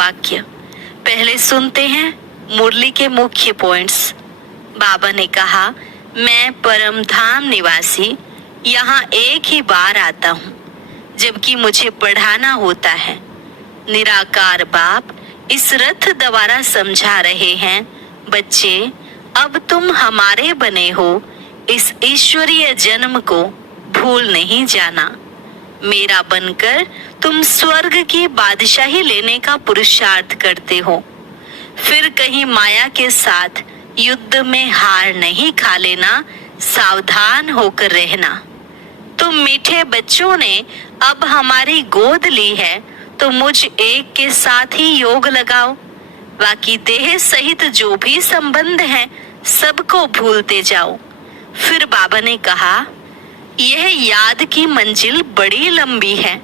महावाक्य। पहले सुनते हैं मुरली के मुख्य पॉइंट्स। बाबा ने कहा, मैं परम धाम निवासी यहाँ एक ही बार आता हूँ, जबकि मुझे पढ़ाना होता है। निराकार बाप इस रथ द्वारा समझा रहे हैं, बच्चे अब तुम हमारे बने हो, इस ईश्वरीय जन्म को भूल नहीं जाना। मेरा बनकर तुम स्वर्ग की बादशाही लेने का पुरुषार्थ करते हो। फिर कहीं माया के साथ युद्ध में हार नहीं खा लेना, सावधान होकर रहना। तुम मीठे बच्चों ने अब हमारी गोद ली है, तो मुझ एक के साथ ही योग लगाओ। बाकी देह सहित जो भी संबंध है सबको भूलते जाओ। फिर बाबा ने कहा, यह याद की मंजिल बड़ी लंबी है।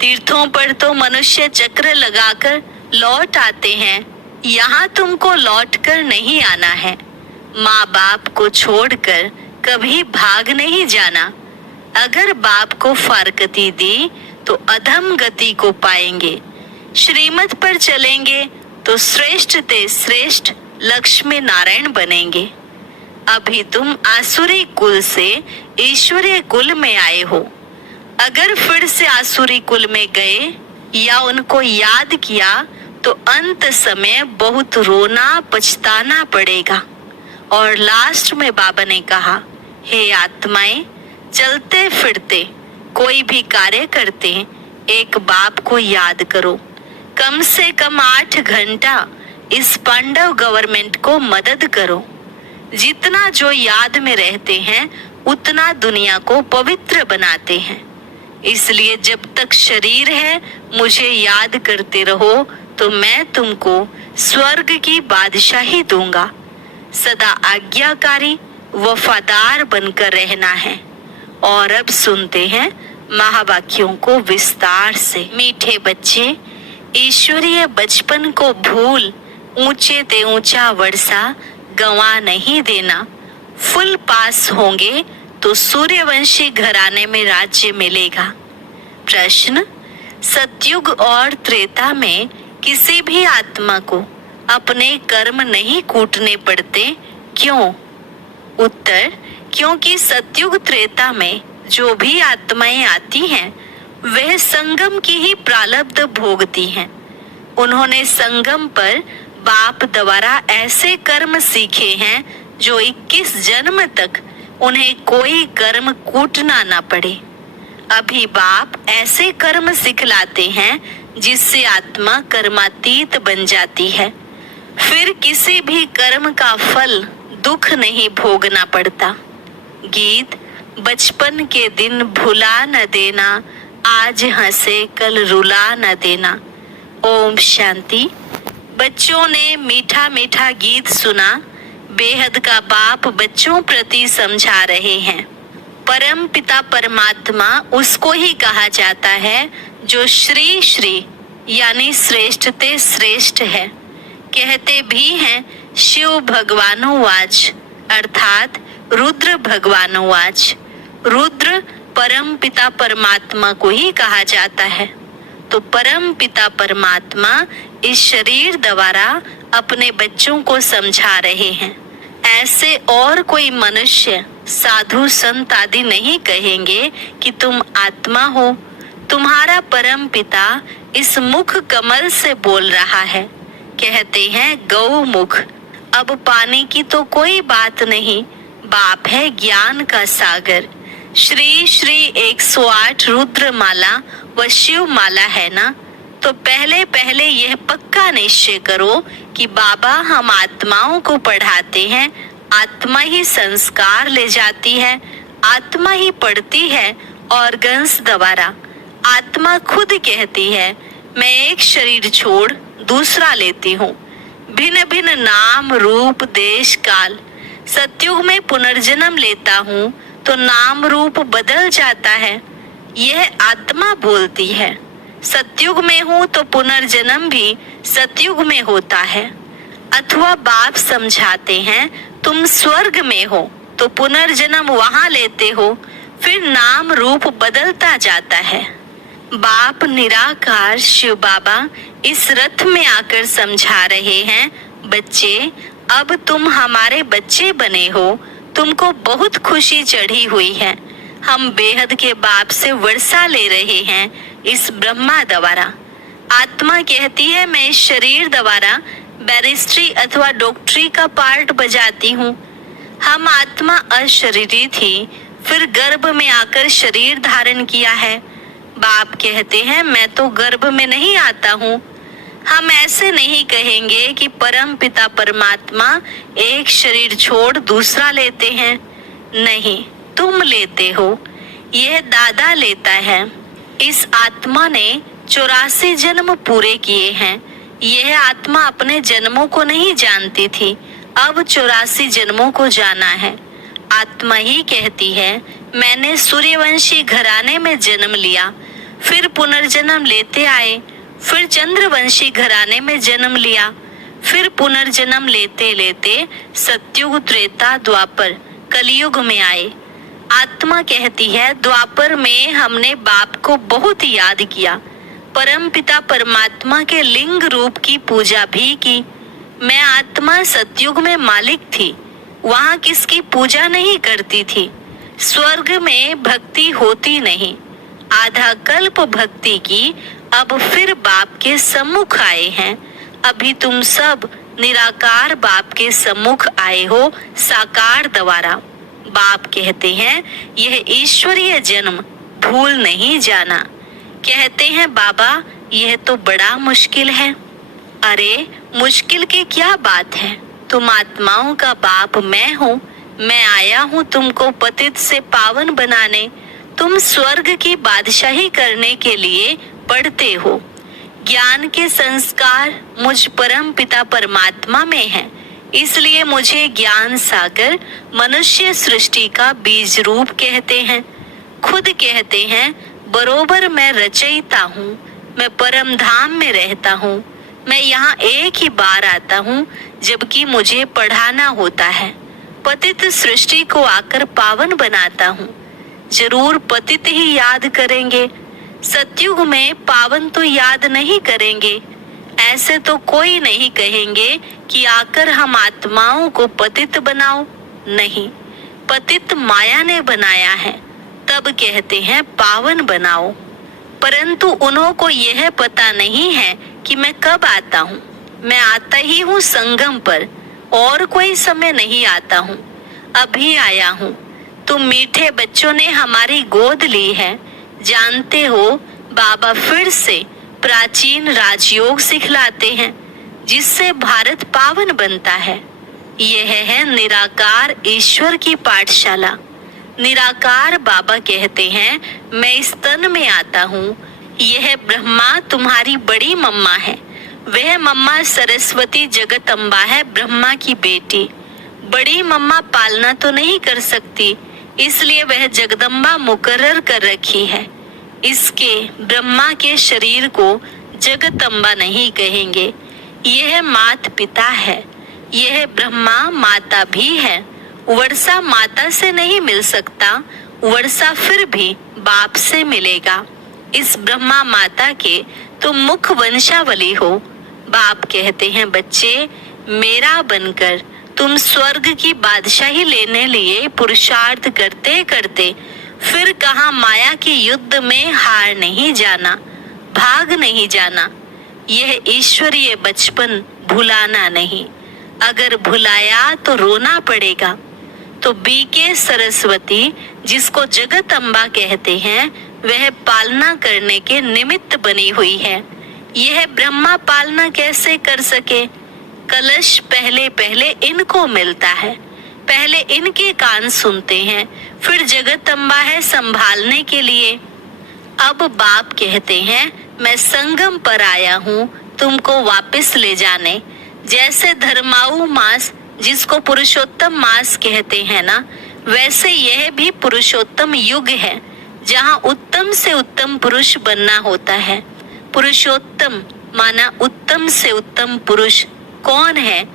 तीर्थों पर तो मनुष्य चक्र लगाकर लौट आते हैं, यहाँ तुमको लौट कर नहीं आना है। माँ बाप को छोड़कर कभी भाग नहीं जाना। अगर बाप को फारकती दी तो अधम गति को पाएंगे। श्रीमत पर चलेंगे तो श्रेष्ठ ते श्रेष्ठ लक्ष्मी नारायण बनेंगे। अभी तुम आसुरी कुल से ईश्वरीय कुल में आए हो। अगर फिर से आसुरी कुल में गए या उनको याद किया तो अंत समय बहुत रोना पछताना पड़ेगा। और लास्ट में बाबा ने कहा, हे आत्माएं, चलते फिरते कोई भी कार्य करते एक बाप को याद करो। कम से कम 8 घंटा इस पांडव गवर्नमेंट को मदद करो। जितना जो याद में रहते हैं उतना दुनिया को पवित्र बनाते हैं। इसलिए जब तक शरीर है मुझे याद करते रहो, तो मैं तुमको स्वर्ग की बादशाही दूंगा। सदा आज्ञाकारी वफादार बनकर रहना है। और अब सुनते हैं महावाक्यों को विस्तार से। मीठे बच्चे, ईश्वरीय बचपन को भूल ऊंचे ते ऊंचा वर्षा गंवा नहीं देना। फुल पास होंगे तो सूर्यवंशी घराने में राज्य मिलेगा। प्रश्न, सतयुग और त्रेता में किसी भी आत्मा को अपने कर्म नहीं कूटने पड़ते, क्यों? उत्तर, क्योंकि सतयुग त्रेता में जो भी आत्माएं आती हैं वह संगम की ही प्रारब्ध भोगती हैं। उन्होंने संगम पर बाप द्वारा ऐसे कर्म सीखे हैं जो 21 जन्म तक उन्हें कोई कर्म कूटना ना पड़े। अभी बाप ऐसे कर्म सिखलाते हैं जिससे आत्मा कर्मातीत बन जाती है। फिर किसी भी कर्म का फल दुख नहीं भोगना पड़ता। गीत, बचपन के दिन भुला न देना, आज हंसे कल रुला न देना। ओम शांति। बच्चों ने मीठा मीठा गीत सुना। बेहद का बाप बच्चों प्रति समझा रहे हैं। परम पिता परमात्मा उसको ही कहा जाता है जो श्री श्री यानी श्रेष्ठ ते श्रेष्ठ है। कहते भी हैं शिव भगवानुवाच, अर्थात रुद्र भगवानुवाच। रुद्र परम पिता परमात्मा को ही कहा जाता है। तो परम पिता परमात्मा इस शरीर द्वारा अपने बच्चों को समझा रहे हैं। ऐसे और कोई मनुष्य, साधु संत आदि नहीं कहेंगे कि तुम आत्मा हो। तुम्हारा परम पिता इस मुख कमल से बोल रहा है। कहते हैं गौ मुख। अब पानी की तो कोई बात नहीं, बाप है ज्ञान का सागर। श्री श्री 108 रुद्र माला व शिव माला है ना, तो पहले पहले यह पक्का निश्चय करो कि बाबा हम आत्माओं को पढ़ाते हैं। आत्मा ही संस्कार ले जाती है, आत्मा ही पढ़ती है ऑर्गन्स द्वारा। आत्मा खुद कहती है मैं एक शरीर छोड़ दूसरा लेती हूँ। भिन्न भिन्न नाम रूप देश काल। सतयुग में पुनर्जन्म लेता हूँ तो नाम रूप बदल जाता है, यह आत्मा बोलती है। सतयुग में हूँ तो पुनर्जन्म भी सतयुग में होता है। अथवा बाप समझाते हैं तुम स्वर्ग में हो तो पुनर्जन्म वहां लेते हो, फिर नाम रूप बदलता जाता है। बाप निराकार शिव बाबा इस रथ में आकर समझा रहे हैं, बच्चे अब तुम हमारे बच्चे बने हो, तुमको बहुत खुशी चढ़ी हुई है। हम बेहद के बाप से वर्षा ले रहे हैं इस ब्रह्मा द्वारा। आत्मा कहती है मैं इस शरीर द्वारा बैरिस्ट्री अथवा डॉक्टरी का पार्ट बजाती हूँ। हम आत्मा अशरीरी थी, फिर गर्भ में आकर शरीर धारण किया है। बाप कहते हैं मैं तो गर्भ में नहीं आता हूँ। हम ऐसे नहीं कहेंगे कि परम पिता परमात्मा एक शरीर छोड़ दूसरा लेते हैं। नहीं, तुम लेते हो, यह दादा लेता है। इस आत्मा ने 84 जन्म पूरे किए हैं। यह आत्मा अपने जन्मों को नहीं जानती थी, अब 84 जन्मों को जाना है। आत्मा ही कहती है मैंने सूर्यवंशी घराने में जन्म लिया, फिर पुनर्जन्म लेते आए, फिर चंद्रवंशी घराने में जन्म लिया, फिर पुनर्जन्म लेते लेते सतयुग त्रेता द्वापर कलयुग में आए। आत्मा कहती है द्वापर में हमने बाप को बहुत याद किया, परम पिता परमात्मा के लिंग रूप की पूजा भी की। मैं आत्मा सतयुग में मालिक थी, वहाँ किसकी पूजा नहीं करती थी। स्वर्ग में भक्ति होती नहीं, आधा कल्प भक्ति की, अब फिर बाप के सम्मुख आए हैं। अभी तुम सब निराकार बाप के सम्मुख आए हो साकार द्वारा। बाप कहते हैं यह ईश्वरीय जन्म भूल नहीं जाना। कहते हैं बाबा यह तो बड़ा मुश्किल है। अरे मुश्किल की क्या बात है, तुम आत्माओं का बाप मैं हूँ। मैं आया हूँ तुमको पतित से पावन बनाने। तुम स्वर्ग की बादशाही करने के लिए पढ़ते हो। ज्ञान के संस्कार मुझ परम पिता परमात्मा में है, इसलिए मुझे ज्ञान सागर मनुष्य सृष्टि का बीज रूप कहते हैं। खुद कहते हैं बरोबर मैं रचयिता हूँ, मैं परम धाम में रहता हूँ। मैं यहाँ एक ही बार आता हूँ, जबकि मुझे पढ़ाना होता है। पतित सृष्टि को आकर पावन बनाता हूँ। जरूर पतित ही याद करेंगे, सतयुग में पावन तो याद नहीं करेंगे। ऐसे तो कोई नहीं कहेंगे कि आकर हम आत्माओं को पतित बनाओ। नहीं, पतित माया ने बनाया है, तब कहते हैं पावन बनाओ। परंतु उन्हों को यह पता नहीं है कि मैं कब आता हूँ। मैं आता ही हूँ संगम पर, और कोई समय नहीं आता हूँ। अभी आया हूँ। तुम मीठे बच्चों ने हमारी गोद ली है। जानते हो बाबा फिर से प्राचीन राजयोग सिखलाते हैं, जिससे भारत पावन बनता है। यह है निराकार ईश्वर की पाठशाला। निराकार बाबा कहते हैं मैं इस तन में आता हूँ। यह ब्रह्मा तुम्हारी बड़ी मम्मा है। वह मम्मा सरस्वती जगतम्बा है, ब्रह्मा की बेटी। बड़ी मम्मा पालना तो नहीं कर सकती, इसलिए वह जगदम्बा मुकर्रर कर रखी है। इसके ब्रह्मा के शरीर को जगतम्बा नहीं कहेंगे। यह मात पिता है, यह ब्रह्मा माता भी है। वर्षा माता से नहीं मिल सकता, वर्षा फिर भी बाप से मिलेगा। इस ब्रह्मा माता के तुम मुख वंशावली हो। बाप कहते हैं बच्चे मेरा बनकर तुम स्वर्ग की बादशाही लेने लिए पुरुषार्थ करते करते फिर कहाँ माया के युद्ध में हार नहीं जाना, भाग नहीं जाना। यह ईश्वरीय बचपन भुलाना नहीं। अगर भुलाया तो रोना पड़ेगा। तो बीके सरस्वती जिसको जगत अम्बा कहते हैं, वह पालना करने के निमित्त बनी हुई है। यह ब्रह्मा पालना कैसे कर सके? कलश पहले पहले इनको मिलता है, पहले इनके कान सुनते हैं, फिर जगत अम्बा है संभालने के लिए। अब बाप कहते हैं मैं संगम पर आया हूँ तुमको वापस ले जाने। जैसे धर्माऊ मास जिसको पुरुषोत्तम मास कहते हैं ना, वैसे यह भी पुरुषोत्तम युग है, जहाँ उत्तम से उत्तम पुरुष बनना होता है। पुरुषोत्तम माना उत्तम से उत्तम पुरुष कौन है?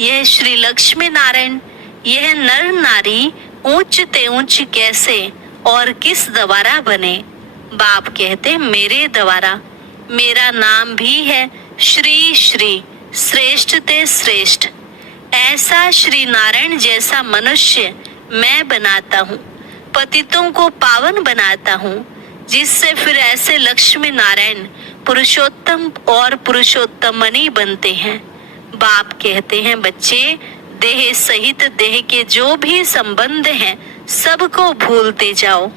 यह श्री लक्ष्मी नारायण। यह नर नारी ऊंच ते ऊंच कैसे और किस द्वारा बने? बाप कहते मेरे द्वारा, मेरा नाम भी है श्री श्री, श्रेष्ठ ते श्रेष्ठ। ऐसा श्री नारायण जैसा मनुष्य मैं बनाता हूँ, पतितों को पावन बनाता हूँ, जिससे फिर ऐसे लक्ष्मी नारायण पुरुषोत्तम और पुरुषोत्तमनी बनते हैं। बाप कहते हैं बच्चे, देह सहित देह के जो भी संबंध हैं सबको भूलते जाओ,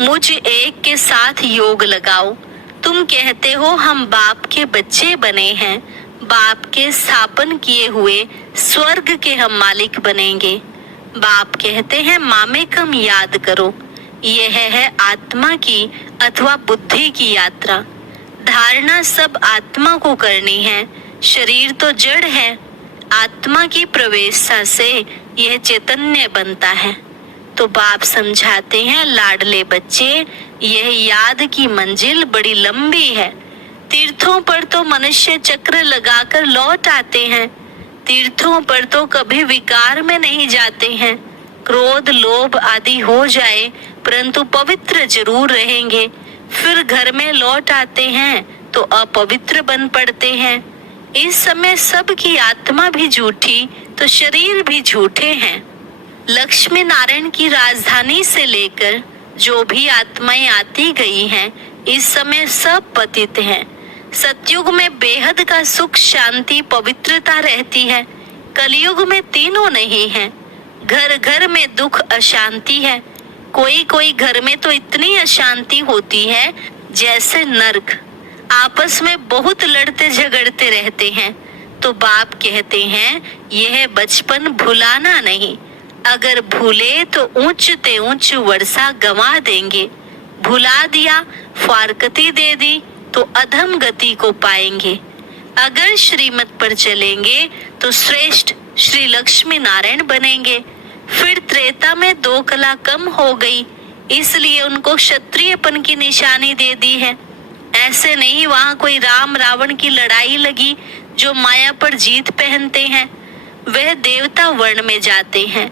मुझ एक के साथ योग लगाओ। तुम कहते हो हम बाप के बच्चे बने हैं, बाप के स्थापन किए हुए स्वर्ग के हम मालिक बनेंगे। बाप कहते हैं मामेकम याद करो, यह है आत्मा की अथवा बुद्धि की यात्रा। धारणा सब आत्मा को करनी है, शरीर तो जड़ है। आत्मा की प्रवेशता से यह चैतन्य बनता है। तो बाप समझाते हैं लाडले बच्चे, यह याद की मंजिल बड़ी लंबी है। तीर्थों पर तो मनुष्य चक्र लगाकर लौट आते हैं, तीर्थों पर तो कभी विकार में नहीं जाते हैं। क्रोध लोभ आदि हो जाए परंतु पवित्र जरूर रहेंगे, फिर घर में लौट आते हैं तो अपवित्र बन पड़ते हैं। इस समय सबकी आत्मा भी झूठी तो शरीर भी झूठे हैं। लक्ष्मी नारायण की राजधानी से लेकर जो भी आत्माएं आती गई हैं, इस समय सब पतित हैं। सतयुग में बेहद का सुख शांति पवित्रता रहती है, कलयुग में तीनों नहीं है। घर घर में दुख अशांति है, कोई कोई घर में तो इतनी अशांति होती है जैसे नर्क, आपस में बहुत लड़ते झगड़ते रहते हैं। तो बाप कहते हैं यह बचपन भुलाना नहीं, अगर भूले तो ऊंच ते ऊंच वर्षा गंवा देंगे। भुला दिया, फारकती दे दी तो अधम गति को पाएंगे। अगर श्रीमत पर चलेंगे तो श्रेष्ठ श्री लक्ष्मी नारायण बनेंगे। फिर त्रेता में 2 कला कम हो गई, इसलिए उनको क्षत्रियपन की निशानी दे दी है। ऐसे नहीं वहाँ कोई राम रावण की लड़ाई लगी जो माया पर जीत पहनते हैं, वह देवता वर्ण में जाते हैं।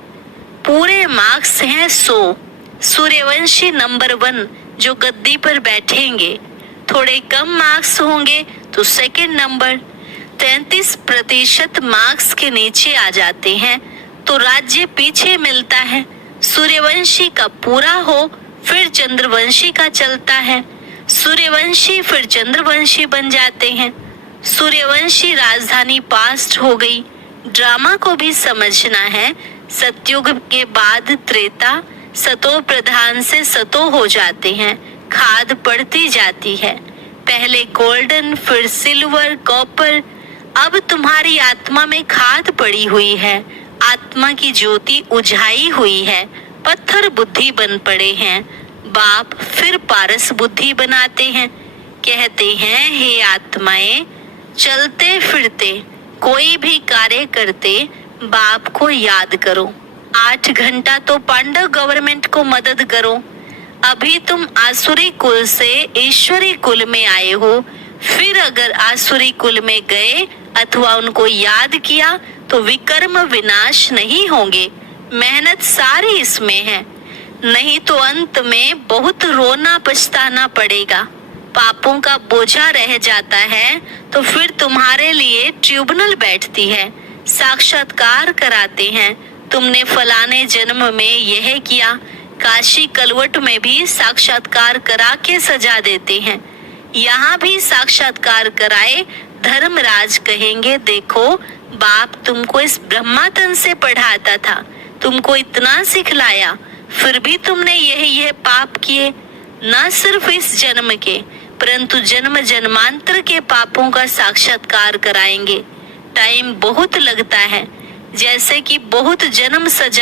पूरे मार्क्स हैं 100। सूर्यवंशी नंबर 1 जो गद्दी पर बैठेंगे, थोड़े कम मार्क्स होंगे तो सेकंड नंबर। 33% मार्क्स के नीचे आ जाते हैं तो राज्य पीछे मिलता है। सूर्यवंशी का पूरा हो फिर चंद्रवंशी का चलता है, सूर्यवंशी फिर चंद्रवंशी बन जाते हैं। सूर्यवंशी राजधानी पास्ट हो गई। ड्रामा को भी समझना है, सतयुग के बाद त्रेता, सतो प्रधान से सतो हो जाते हैं, खाद पड़ती जाती है। पहले गोल्डन फिर सिल्वर कॉपर, अब तुम्हारी आत्मा में खाद पड़ी हुई है, आत्मा की ज्योति उझाई हुई है, पत्थर बुद्धि बन पड़े हैं। बाप फिर पारस बुद्धि बनाते हैं, कहते हैं हे आत्माएं, चलते फिरते कोई भी कार्य करते बाप को याद करो। 8 घंटा तो पांडव गवर्नमेंट को मदद करो। अभी तुम आसुरी कुल से ईश्वरी कुल में आए हो, फिर अगर आसुरी कुल में गए अथवा उनको याद किया तो विकर्म विनाश नहीं होंगे। मेहनत सारी इसमें है, नहीं तो अंत में बहुत रोना पछताना पड़ेगा। पापों का बोझा रह जाता है तो फिर तुम्हारे लिए ट्रिब्यूनल बैठती है, साक्षात्कार कराते हैं, तुमने फलाने जन्म में यह किया। काशी कलवट में भी साक्षात्कार करा के सजा देते हैं, यहाँ भी साक्षात्कार कराए धर्मराज कहेंगे देखो बाप तुमको इस ब्रह्मातन से पढ़ाता था, तुमको इतना सिखलाया, फिर भी तुमने यह पाप किए। न सिर्फ इस जन्म के परंतु जन्म जन्मांतर के पापों का साक्षात्कार कराएंगे। टाइम बहुत लगता है, जैसे कि बहुत जन्म सजा